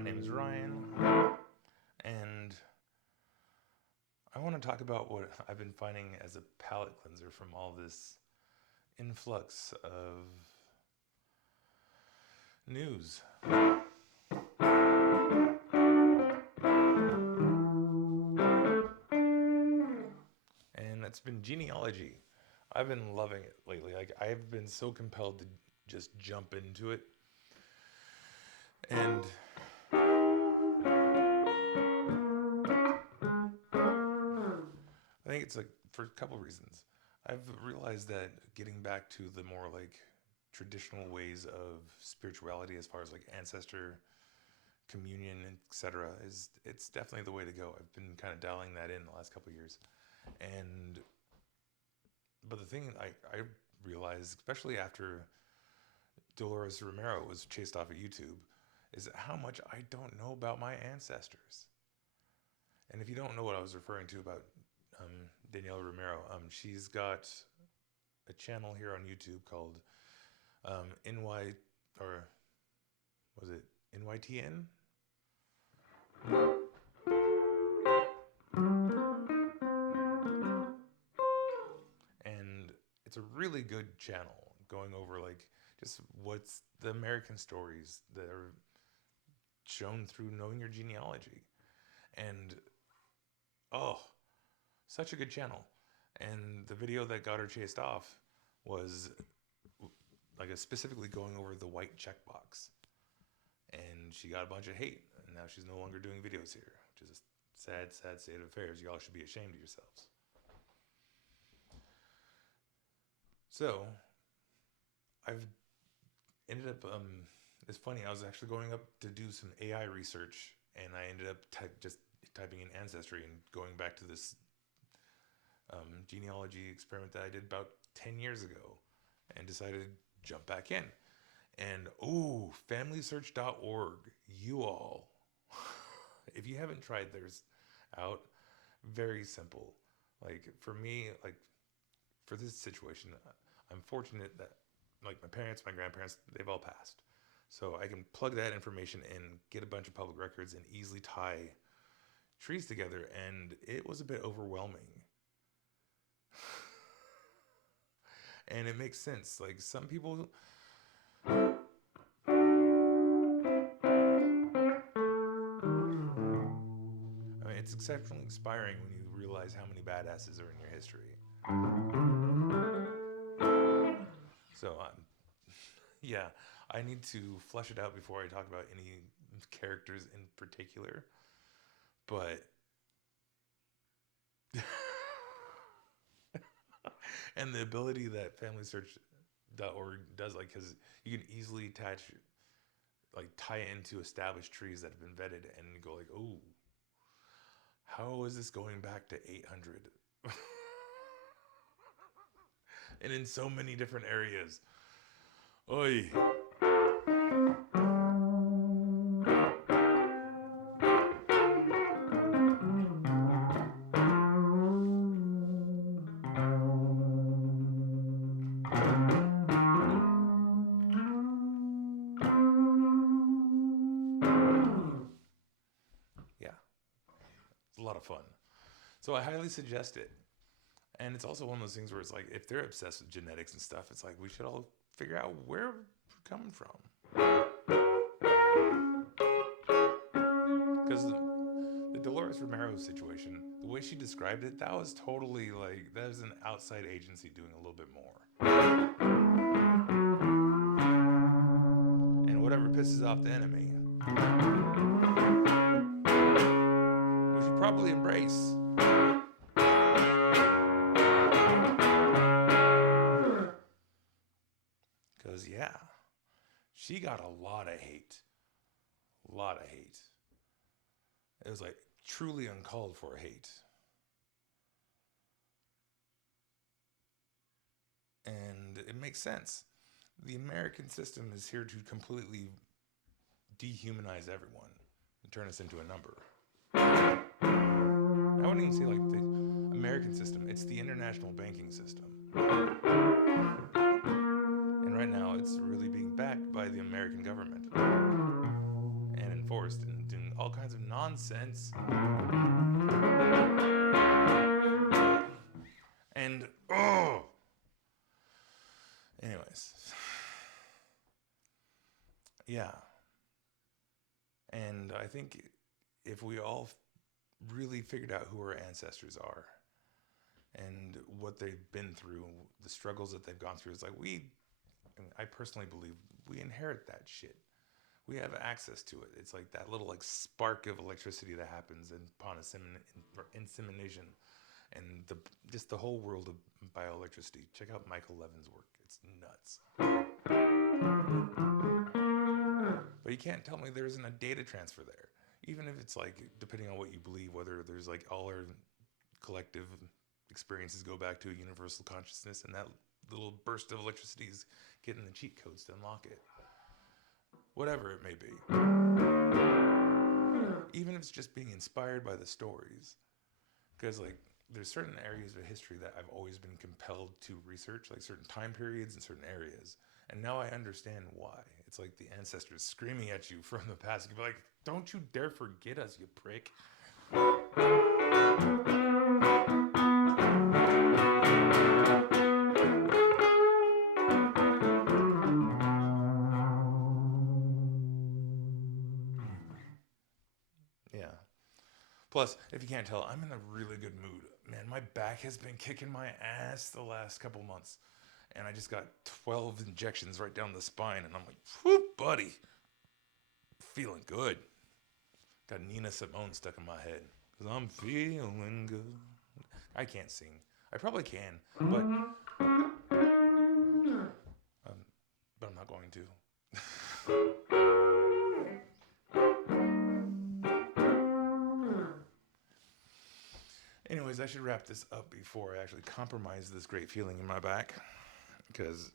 My name is Ryan, and I want to talk about what I've been finding as a palate cleanser from all this influx of news. And it's been genealogy. I've been loving it lately. Like, I've been so compelled to just jump into it. And I think it's like for a couple reasons. I've realized that getting back to the more like traditional ways of spirituality, as far as like ancestor communion, etc., it's definitely the way to go. I've been kind of dialing that in the last couple of years. But the thing I realized, especially after Dolores Romero was chased off of YouTube, is how much I don't know about my ancestors. And if you don't know what I was referring to about Daniela Romero, she's got a channel here on YouTube called NY, or was it NYTN? And it's a really good channel going over like just what's the American stories that are shown through knowing your genealogy. And such a good channel. And the video that got her chased off was like specifically going over the white checkbox. And she got a bunch of hate, and now she's no longer doing videos here, which is a sad, sad state of affairs. Y'all should be ashamed of yourselves. So, I've ended up, it's funny, I was actually going up to do some AI research, and I ended up just typing in ancestry and going back to this genealogy experiment that I did about 10 years ago, and decided to jump back in. And familysearch.org, you all, if you haven't tried theirs out, very simple. Like for me, like for this situation, I'm fortunate that like my parents, my grandparents, they've all passed. So I can plug that information in, get a bunch of public records, and easily tie trees together. And it was a bit overwhelming. And it makes sense. Like some people, I mean, it's exceptionally inspiring when you realize how many badasses are in your history. So, yeah, I need to flesh it out before I talk about any characters in particular. But, and the ability that familysearch.org does, like, because you can easily tie it into established trees that have been vetted, and you go like, oh, how is this going back to 800? And in so many different areas. Oy. Yeah, it's a lot of fun. So I highly suggest it. And it's also one of those things where it's like, if they're obsessed with genetics and stuff, it's like we should all figure out where we're coming from. Because the Dolores Romero situation, the way she described it, that was totally like, that was an outside agency doing a little bit more. And whatever pisses off the enemy, we should probably embrace. Because, yeah, she got a lot of hate. A lot of hate. It was like truly uncalled for hate. And it makes sense. The American system is here to completely dehumanize everyone and turn us into a number. I wouldn't even say like the American system, it's the international banking system. And right now it's really being backed by the American government and enforced and nonsense. And, anyways. Yeah. And I think if we all really figured out who our ancestors are and what they've been through, the struggles that they've gone through, it's like I personally believe we inherit that shit. We have access to it. It's like that little like spark of electricity that happens upon insemination, and just the whole world of bioelectricity. Check out Michael Levin's work. It's nuts. But you can't tell me there isn't a data transfer there. Even if it's like, depending on what you believe, whether there's like all our collective experiences go back to a universal consciousness, and that little burst of electricity is getting the cheat codes to unlock it. Whatever it may be. Even if it's just being inspired by the stories. Because like, there's certain areas of history that I've always been compelled to research, like certain time periods and certain areas. And now I understand why. It's like the ancestors screaming at you from the past. You'd be like, don't you dare forget us, you prick. Yeah. Plus, if you can't tell, I'm in a really good mood. Man, my back has been kicking my ass the last couple months. And I just got 12 injections right down the spine. And I'm like, whoop, buddy. Feeling good. Got Nina Simone stuck in my head. Because I'm feeling good. I can't sing. I probably can. But I'm not going to. Anyways, I should wrap this up before I actually compromise this great feeling in my back. Because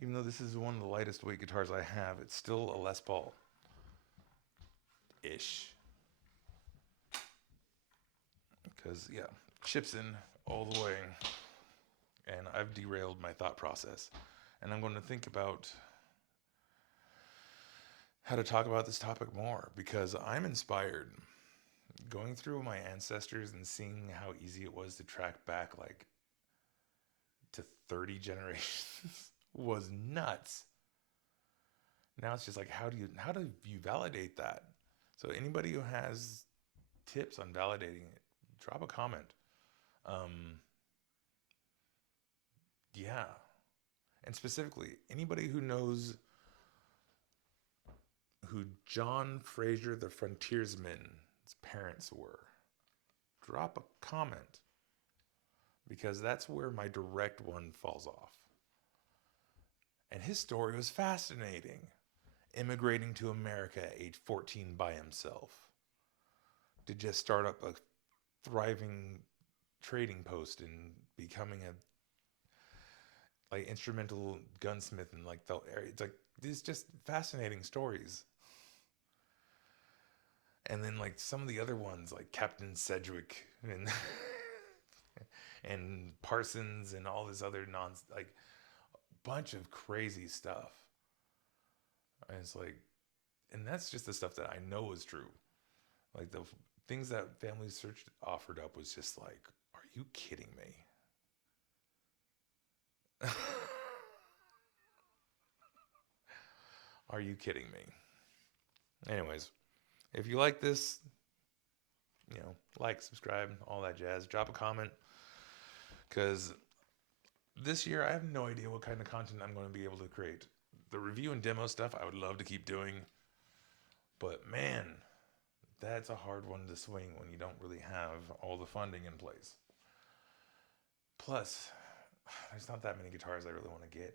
even though this is one of the lightest weight guitars I have, it's still a Les Paul-ish. Because, yeah, chips in all the way. And I've derailed my thought process. And I'm going to think about how to talk about this topic more. Because I'm inspired. Going through my ancestors and seeing how easy it was to track back like to 30 generations was nuts. Now it's just like, how do you validate that? So anybody who has tips on validating it, drop a comment. Yeah. And specifically, anybody who knows who John Fraser the Frontiersman's parents were, drop a comment, because that's where my direct one falls off. And his story was fascinating. Immigrating to America at age 14 by himself to just start up a thriving trading post and becoming a like instrumental gunsmith in like the area. It's like these just fascinating stories. And then like some of the other ones like Captain Sedgwick and and Parsons and all this other like bunch of crazy stuff. And it's like, and that's just the stuff that I know is true. Like the things that Family Search offered up was just like, are you kidding me? Are you kidding me? Anyways, if you like this, like, subscribe, all that jazz. Drop a comment. Because this year, I have no idea what kind of content I'm going to be able to create. The review and demo stuff, I would love to keep doing. But man, that's a hard one to swing when you don't really have all the funding in place. Plus, there's not that many guitars I really want to get,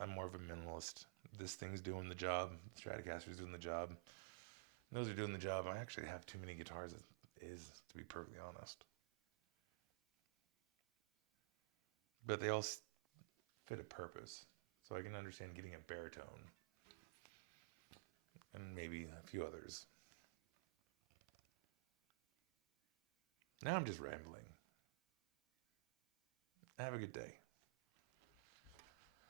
I'm more of a minimalist. This thing's doing the job. The Stratocaster's doing the job. Those are doing the job. I actually have too many guitars as is, to be perfectly honest. But they all fit a purpose. So I can understand getting a baritone. And maybe a few others. Now I'm just rambling. Have a good day.